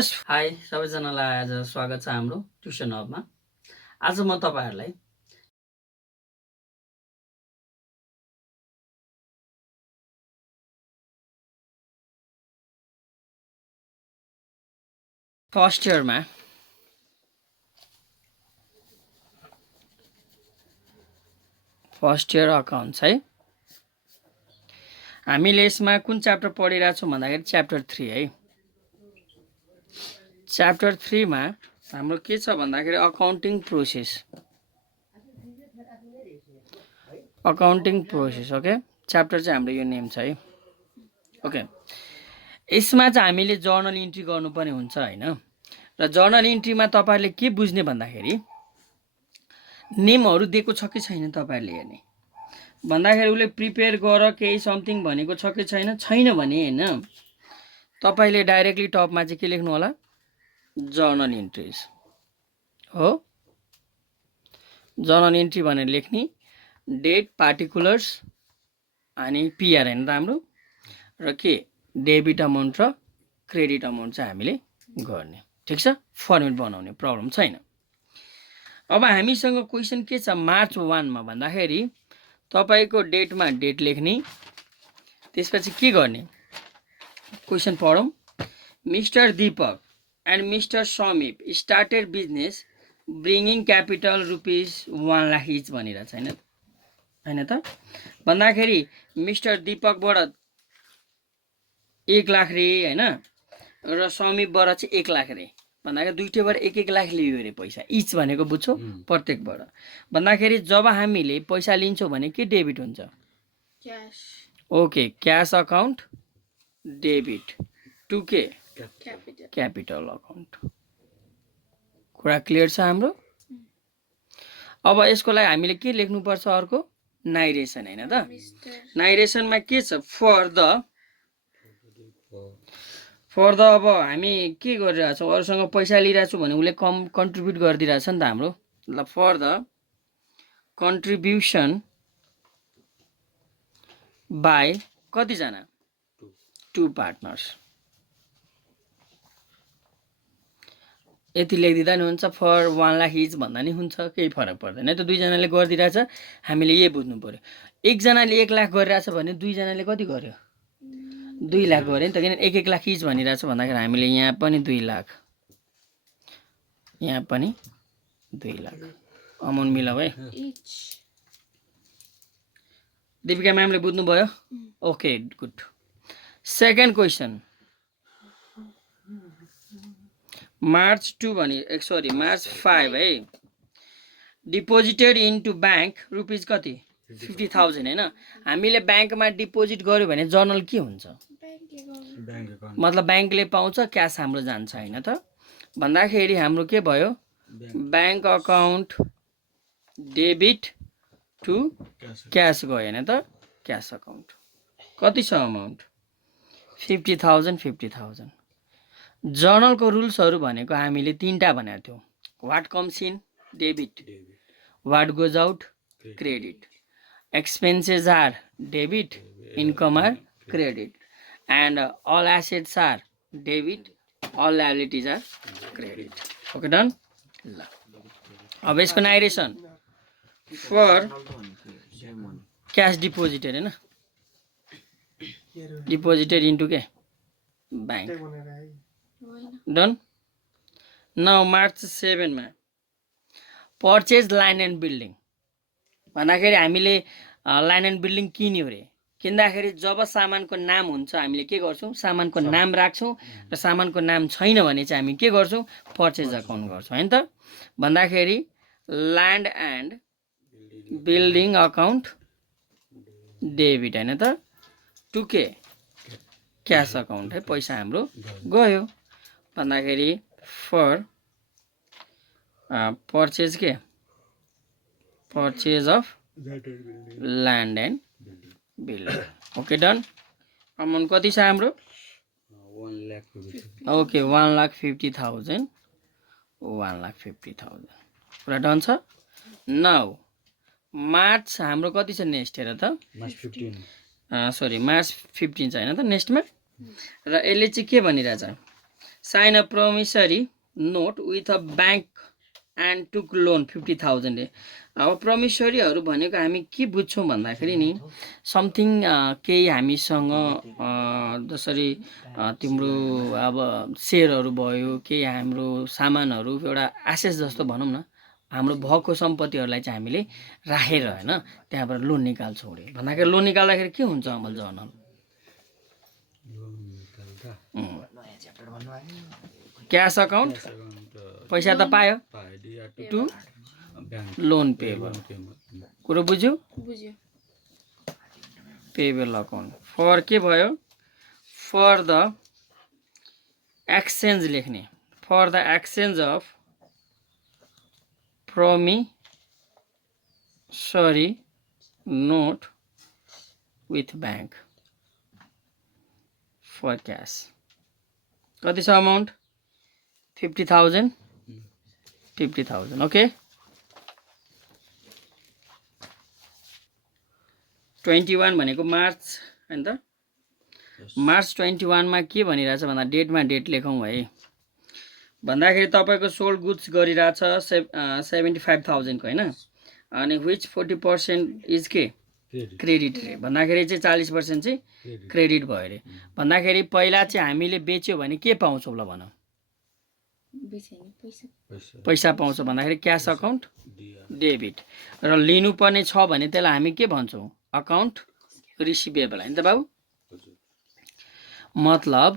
यस high सबैजनालाई आज स्वागत छ हाम्रो ट्युसन हबमा। आज म तपाईहरुलाई फर्स्ट इयर अकाउन्ट्स है। हामीले यसमा कुन च्याप्टर पढिरहेका छौं भन्दाखेरि च्याप्टर 3 है। च्याप्टर 3 मा हाम्रो के छ भन्दाखेरि अकाउन्टिङ प्रोसेस। ओके, च्याप्टर चाहिँ हाम्रो यो नेम छ है। ओके, यसमा चाहिँ हामीले जर्नल इन्ट्री गर्नुपर्ने हुन्छ हैन। र जर्नल इन्ट्रीमा तपाईहरुले के बुझ्ने भन्दाखेरि नेमहरु दिएको छ कि छैन तपाईहरुले हेर्ने भन्दाखेरि उले प्रिपेयर गर केही समथिङ भनेको छ कि छैन, छैन भने हैन तपाईले डाइरेक्टली टपमा चाहिँ के लेख्नु होला, जर्नल इन्ट्रीज हो। जर्नल इन्ट्री भनेर लेख्ने, डेट, पार्टिकुलर्स अनि पीआर हैन त हाम्रो, र के डेबिट अमाउन्ट र क्रेडिट अमाउन्ट चाहिँ हामीले गर्ने। ठीक छ, फर्मेट बनाउने प्रब्लम छैन। अब हामीसँग क्वेशन के छ मार्च 1 मा भन्दाखेरि तपाईको डेटमा डेट लेख्ने, त्यसपछि के गर्ने क्वेशन पढौं। Mister Deepak and mister Sameep started business bringing capital ₹1 lakh each भनिरा छैन हैन त भन्दाखेरि मिस्टर दीपकबाट 1 लाख रे हैन, र समीपबाट चाहिँ 1 लाख रे भन्दाखेरि दुईटैबाट 1-1 लाख लियो रे पैसा इच भनेको बुझ्छौ, प्रत्येकबाट भन्दाखेरि जब हामीले पैसा लिन्छौं भने के डेबिट हुन्छ, cash. Okay, cash account debit to के क्यापिटल अकाउन्ट। कुरा क्लियर छ हाम्रो। अब यसको लागि हामीले के लेख्नु पर्छ, अर्को नाइरेसन हैन त। नाइरेसनमा के छ, फर द अब हामी के गरिरहेका छौं, अरूसँग पैसा लिइरहेको छु भने उले कन्ट्रिब्युट गरिदिरहेछ नि त हाम्रो। ल फर द कन्ट्रिब्युसन बाई कति जना, 2 पार्टनर्स। यति लेखिदिँदा नि हुन्छ, फर 1 लाख इच भन्दा नि हुन्छ, केही फरक पर्दैन है त। दुई जनाले गरिदिरहेछ, हामीले यही बुझ्नु पर्यो। एक जनाले 1 लाख गरिरहेछ भने दुई जनाले कति गर्यो, 2 लाख गर्यो नि त। किन 1-1 लाख इच भनिरहेछ भन्दाखेरि हामीले यहाँ पनि 2 लाख, यहाँ पनि 2 लाख अमाउन्ट मिलाऊ है। दीपिका म्यामले बुझ्नु भयो। Okay good. Second question March 2 भनि मार्च 5 है। डिपोजिटेड इन्टु ब्याङ्क रुपिज कति 50,000 हैन। हामीले ब्याङ्कमा डिपोजिट गर्यो भने जर्नल के हुन्छ, मतलब ब्याङ्कले पाउँछ, क्याश हाम्रो जान्छ हैन त भन्दाखेरि हाम्रो के भयो, bank account debit to cash गयो हैन त, क्याश अकाउन्ट। कति छ अमाउन्ट 50,000। जर्नलको रुल्सहरु भनेको हामीले 3टा भनेको थियौं। What comes in debit, what goes out credit, expenses are debit, income are credit, and all assets are debit, all liabilities are credit. Okay done. ल अब यसको नाइरेसन फर क्याश डिपोजिटेड हैन, डिपोजिटेड इन्टु के bank. Done. Now March 7 मा purchase land and building भन्दाखेरि हामीले land and building किन्यो रे। किन्दाखेरि जब सामानको नाम हुन्छ हामीले के गर्छौं, सामानको नाम राख्छौं, र सामानको नाम छैन भने चाहिँ हामी के गर्छौं, पर्चेज अकाउन्ट गर्छौं हैन त भन्दाखेरि land and building account debit हैन त टु के क्याश अकाउन्ट है, पैसा हाम्रो गयो भन्दाखेरि फर पर्चेज के purchase of land and building. Okay done. Amount कति छ हाम्रो 1 लाख। ओके 1,50,000 पुरा डन छ। नाउ मार्च हाम्रो कति छ नेक्स्ट हेर त, मार्च 15 छ हैन त नेक्स्टमा। र यसले चाहिँ के भनिरहेछ, sign a promissory note with a bank and took loan 50,000 अब प्रमिसरीहरू भनेको हामी के बुझ्छौँ भन्दाखेरि नि समथिङ केही हामीसँग जसरी तिम्रो अब सेयरहरू भयो केही हाम्रो सामानहरू एउटा एसेस जस्तो भनौँ न हाम्रो भएको सम्पत्तिहरूलाई चाहिँ हामीले राखेर होइन त्यहाँबाट लोन निकाल्छौँ अरे भन्दाखेरि लोन निकाल्दाखेरि के हुन्छ अमल जर्नल क्यास अकाउन्ट पैसा त पायो टु लोन पेबल कुरो बुझ्यो पेबल अकाउन्ट फर के भयो फर द एक्सचेन्ज लेख्ने for the exchange of promissory note with bank for cash कति छ अमाउन्ट 50,000 ओके 21 भनेको मार्च हैन त मार्च 21 मा के भनिरहेछ भन्दा डेटमा डेट लेखौँ है भन्दाखेरि तपाईको सोल्ड गुड्स गरिरहेछ 75,000 को हैन अनि व्हिच 40% इज के क्रेडिट रे भन्दाखेरि चाहिँ 40% चाहिँ क्रेडिट भयो रे भन्दाखेरि पहिला चाहिँ हामीले बेच्यो भने के पाउँछौँ ल भन पैसा पाउँछ भन्दाखेरि क्याश अकाउन्ट डेबिट र लिनुपर्ने छ भने त्यसलाई हामी के भन्छौँ अकाउन्ट रिसिभेबल हैन त बाबु मतलब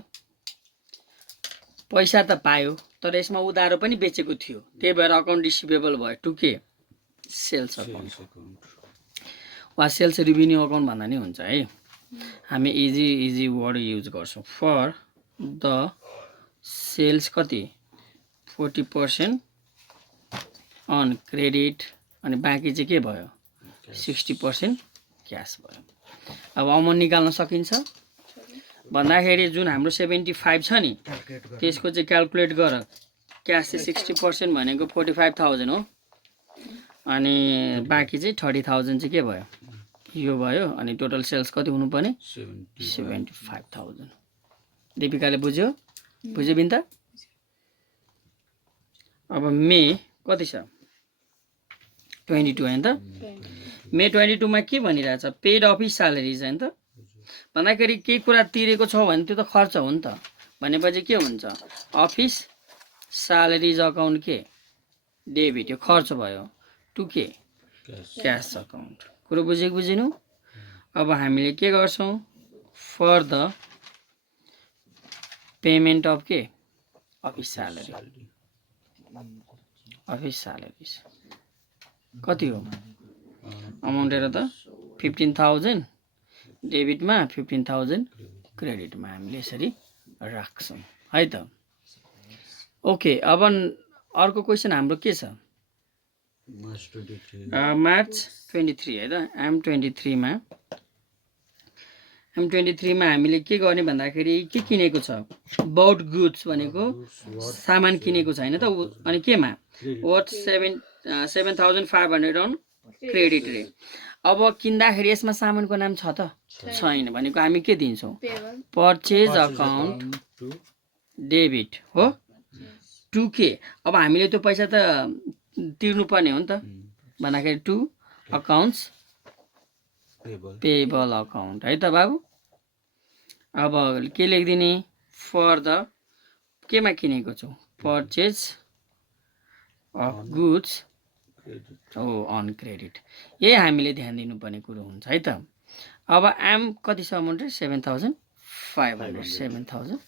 पैसा त पायो तर यसमा उधारो पनि बेचेको थियो त्यही भएर अकाउन्ट रिसिभेबल भयो टु के सेल्स अकाउन्ट वा सेल्स रेभिन्यू अकाउन्ट भन्दा नि हुन्छ है हामी इजी वर्ड युज गर्छौँ फर द सेल्स कति 40% अन क्रेडिट अनि बाँकी चाहिँ के भयो 60% क्यास भयो अब अमाउन्ट निकाल्न सकिन्छ भन्दाखेरि जुन हाम्रो 75 छ नि त्यसको चाहिँ क्याल्कुलेट गर क्यास चाहिँ 60% भनेको 45,000 हो अनि बाँकी चाहिँ 30,000 चाहिँ के भयो यो भयो अनि टोटल सेल्स कति हुनुपर्ने 75,000 दीपिकाले बुझ्यो बिन्ता अब मे कति छ 22 हैन त मे 22 मा के भनिरहेछ पेड अफिस स्यालेरिज हैन त भन्दाखेरि केही कुरा तिरेको छ भने त्यो त खर्च हो नि त भनेपछि के हुन्छ अफिस स्यालेरिज अकाउन्ट के डेबिट यो खर्च भयो टु के क्यास अकाउन्ट कुरो बुझेको बुझिनु अब हामीले के गर्छौँ फर द पेमेन्ट अफ के अफिस स्यालेरिज कति हो अमाउन्ट हेर त 15,000 डेबिटमा 15,000 क्रेडिटमा हामीले यसरी राख्छौँ है त ओके अब अर्को क्वेसन हाम्रो के छ मार्च 23 है त M23 मा हामीले के गर्ने भन्दाखेरि के किनेको छ बाउट गुड्स भनेको सामान किनेको छ हैन त अनि केमा वर्थ 7,500 अन क्रेडिट रे अब किन्दाखेरि यसमा सामानको नाम छ त छैन भनेको हामी के दिन्छौँ पर्चेज अकाउन्ट डेबिट हो टु के अब हामीले त्यो पैसा त तिर्नुपर्ने हो नि त भन्दाखेरि टु अकाउन्ट्स पेबल अकाउन्ट है त बाबु अब के लेखिदिने फर द केमा किनेको छु purchase of goods on credit यही हामीले ध्यान दिनुपर्ने कुरो हुन्छ है त अब एम कति छ अमाउन्ट 7,500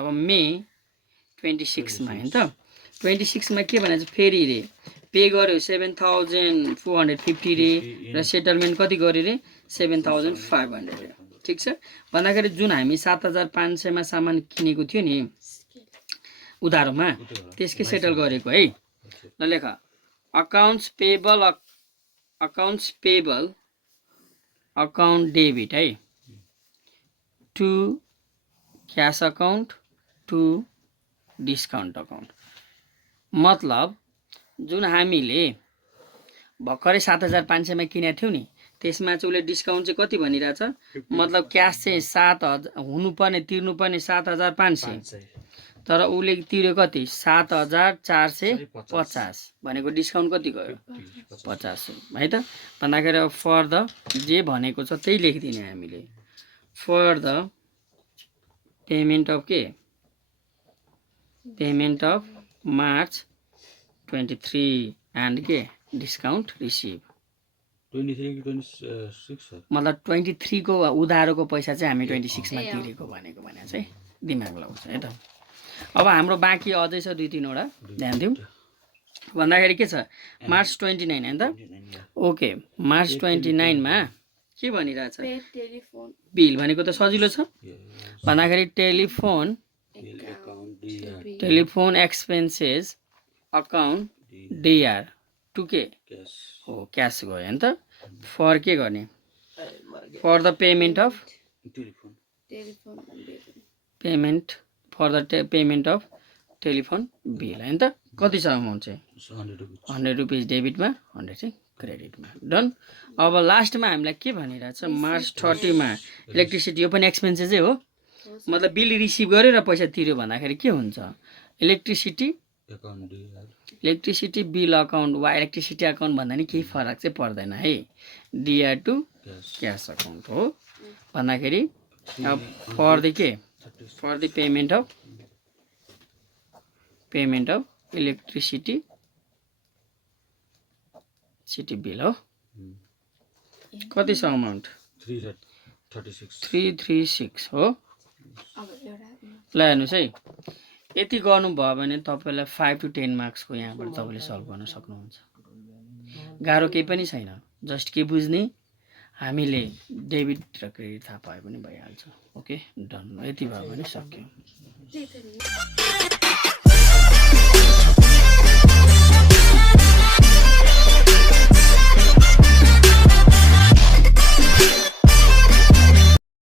अब मे 26 मा हैन त 26 मा के भनेको फेरि रे पे गर्यो 7,450 रे र सेटलमेन्ट कति गर्यो रे 7,500 रे ठीक छ भन्दाखेरि जुन हामी 7,500 मा सामान किनेको थियो नि उधारोमा त्यसकै सेटल गरेको है ल लेख अकाउन्ट्स पेबल अकाउन्ट डेबिट है to cash account to discount account मतलब जुन हामीले भर्खरै 7,500 मा किनेको थियौँ नि त्यसमा चाहिँ उसले डिस्काउन्ट चाहिँ कति भनिरहेछ मतलब क्यास चाहिँ 7,000 हुनुपर्ने तिर्नुपर्ने 7,500 तर उसले तिर्यो कति 7,450 भनेको डिस्काउन्ट कति गयो 50 है त भन्दाखेरि फर द जे भनेको छ त्यही लेखिदिने हामीले फर द पेमेन्ट अफ के पेमेन्ट अफ मार्च 23 एन्ड के डिस्काउन्ट रिसिभ 23 कि 26 मतलब 23 को उधारोको पैसा चाहिँ हामी 26 मा तिरेको भनेको भने चाहिँ दिमाग लगाउँछ है त अब हाम्रो बाँकी अझै छ 2-3 वटा ध्यान दिउँ भन्दाखेरि के छ मार्च 29 हैन त ओके मार्च 29 मा के भनिरहेछ बिल भनेको त सजिलो छ भन्दाखेरि telephone expenses account DR to के हो क्यास गयो हैन त फर के गर्ने for the payment of payment of telephone bill हैन त कति छ अमाउन्ट चाहिँ 100 रुपीस डेबिटमा 100 चाहिँ क्रेडिटमा डन अब लास्टमा हामीलाई के भनिरहेछ मार्च 30 मा इलेक्ट्रिसिटी यो पनि एक्सपेन्सेसै हो मतलब बिल रिसिभ गर्यो र पैसा तिर्यो भन्दाखेरि के हुन्छ इलेक्ट्रिसिटी बिल अकाउन्ट वा इलेक्ट्रिसिटी अकाउन्ट भन्दा नि केही फरक चाहिँ पर्दैन है डिआर टु क्यास अकाउन्ट हो भन्दाखेरि फर द के for the payment of electricity bill हो कति छ अमाउन्ट 336 हो ल हेर्नुहोस् है यति गर्नुभयो भने तपाईँलाई 5 to 10 मार्क्सको यहाँबाट तपाईँले सल्भ गर्न सक्नुहुन्छ गाह्रो केही पनि छैन जस्ट के बुझ्ने हामीले डेबिट र क्रेडिट थाहा पाए पनि भइहाल्छ ओके डन यति भयो भने सक्यो